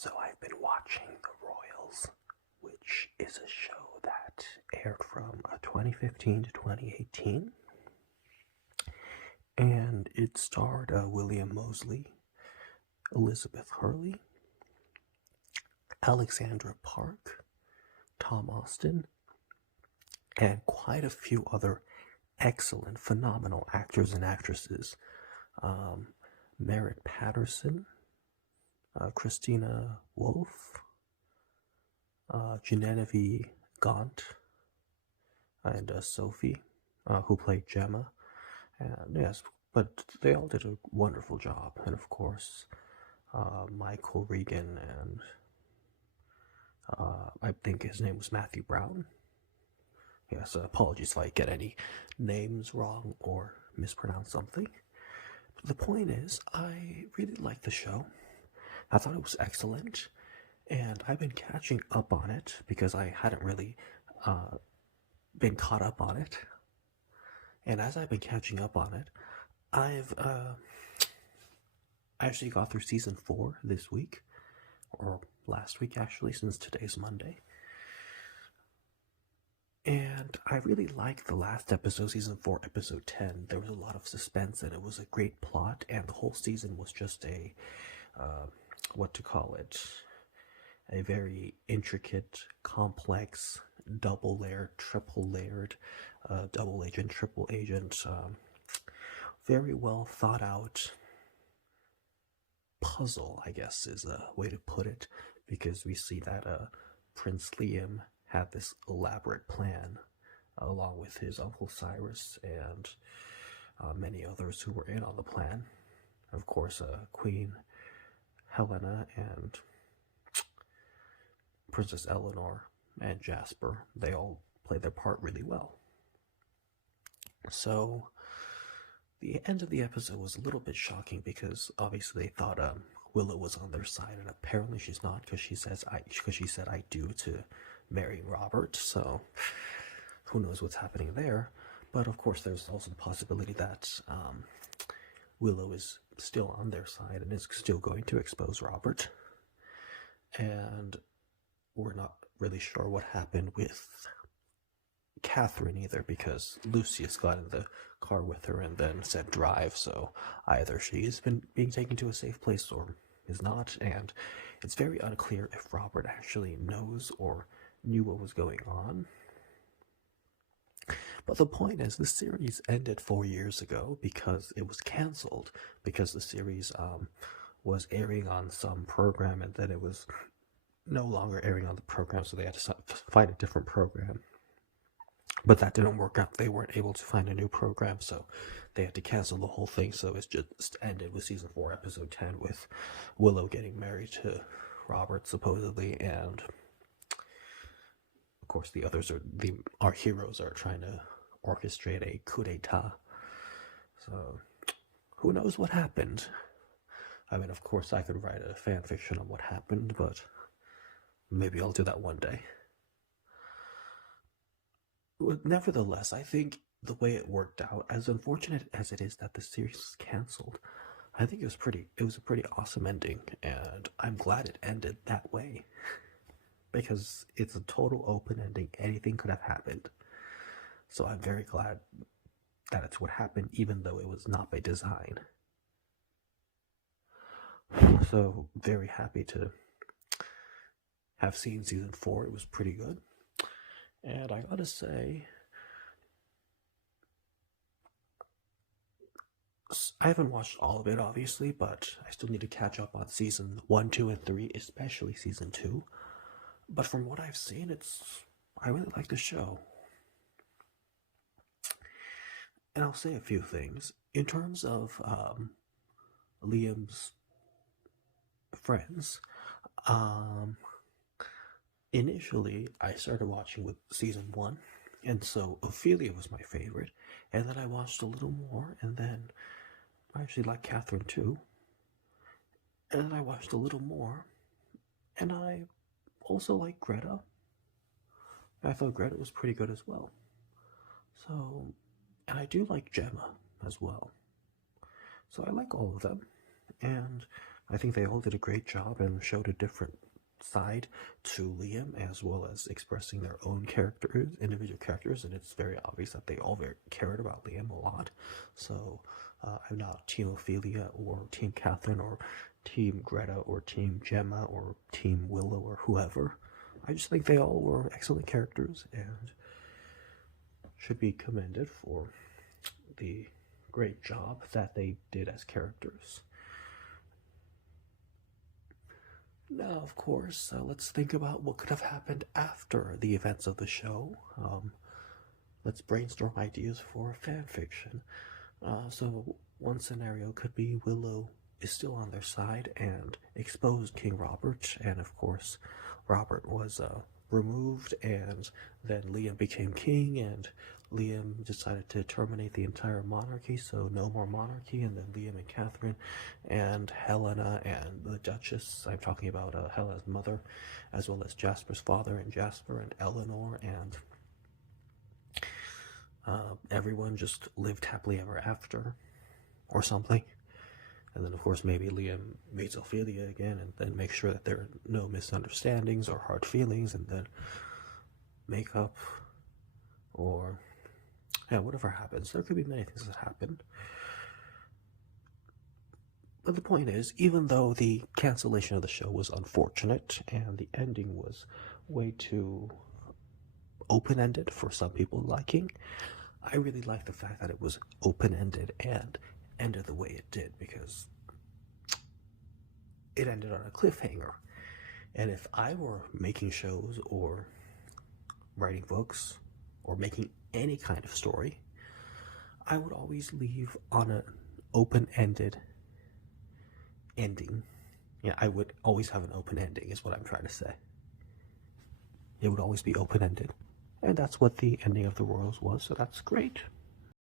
So I've been watching The Royals, which is a show that aired from 2015 to 2018, and it starred William Moseley, Elizabeth Hurley, Alexandra Park, Tom Austin, and quite a few other excellent, phenomenal actors and actresses. Merritt Patterson, Christina Wolf, Genevieve Gaunt, and Sophie, who played Gemma. And yes, but they all did a wonderful job. And of course, Michael Regan and I think his name was Matthew Brown. Yes, apologies if I get any names wrong or mispronounce something. But the point is, I really liked the show. I thought it was excellent, and I've been catching up on it because I hadn't really been caught up on it. And as I've been catching up on it, I've actually got through season 4 this week, or last week actually, since today's Monday. And I really liked the last episode, season 4, episode 10. There was a lot of suspense, and it was a great plot, and the whole season was just a, a very intricate, complex, double-layered, triple-layered, double agent, triple agent, very well thought out puzzle, I guess is a way to put it, because we see that Prince Liam had this elaborate plan along with his uncle Cyrus and many others who were in on the plan. Of course, Queen Helena and Princess Eleanor and Jasper, they all played their part really well. So the end of the episode was a little bit shocking because obviously they thought Willow was on their side, and apparently she's not, because she said I do to marrying Robert. So who knows what's happening there? But of course, there's also the possibility that Willow is still on their side and is still going to expose Robert. And we're not really sure what happened with Catherine either, because Lucius got in the car with her and then said drive, so either she's been being taken to a safe place or is not, and it's very unclear if Robert actually knows or knew what was going on. But the point is, the series ended 4 years ago because it was cancelled, because the series was airing on some program and then it was no longer airing on the program, so they had to find a different program. But that didn't work out. They weren't able to find a new program, so they had to cancel the whole thing. So it's just ended with season 4, episode 10, with Willow getting married to Robert, supposedly, and of course the others our heroes are trying to orchestrate a coup d'etat. So who knows what happened? I mean, of course I could write a fan fiction on what happened, but maybe I'll do that one day. Nevertheless, I think the way it worked out, as unfortunate as it is that the series was cancelled, I think it was a pretty awesome ending, and I'm glad it ended that way, because it's a total open ending. Anything could have happened. So I'm very glad that it's what happened, even though it was not by design. So very happy to have seen season 4. It was pretty good. And I gotta say, I haven't watched all of it, obviously, but I still need to catch up on season 1, 2, and 3, especially season 2. But from what I've seen, I really like the show. And I'll say a few things. In terms of Liam's friends, initially, I started watching with season 1, and so Ophelia was my favorite, and then I watched a little more, and then I actually liked Catherine too, and then I watched a little more, and I also liked Greta. I thought Greta was pretty good as well. So, and I do like Gemma as well. So I like all of them, and I think they all did a great job and showed a different side to Liam, as well as expressing their own characters, individual characters, and it's very obvious that they all very cared about Liam a lot. So I'm not Team Ophelia or Team Catherine or Team Greta or Team Gemma or Team Willow or whoever. I just think they all were excellent characters and should be commended for the great job that they did as characters. Now, of course, let's think about what could have happened after the events of the show. Let's brainstorm ideas for fan fiction. So, one scenario could be Willow is still on their side and exposed King Robert, and of course, Robert was removed, and then Liam became king, and Liam decided to terminate the entire monarchy, so no more monarchy, and then Liam and Catherine and Helena and the Duchess, I'm talking about Helena's mother, as well as Jasper's father and Jasper and Eleanor, and everyone just lived happily ever after, or something. And then, of course, maybe Liam meets Ophelia again and then make sure that there are no misunderstandings or hard feelings, and then make up, or yeah, whatever happens. There could be many things that happen. But the point is, even though the cancellation of the show was unfortunate and the ending was way too open-ended for some people's liking, I really like the fact that it was open-ended and ended the way it did, because it ended on a cliffhanger. And if I were making shows or writing books or making any kind of story, I would always leave on an open-ended ending. Yeah, I would always have an open ending, is what I'm trying to say. It would always be open-ended. And that's what the ending of the Royals was, so that's great.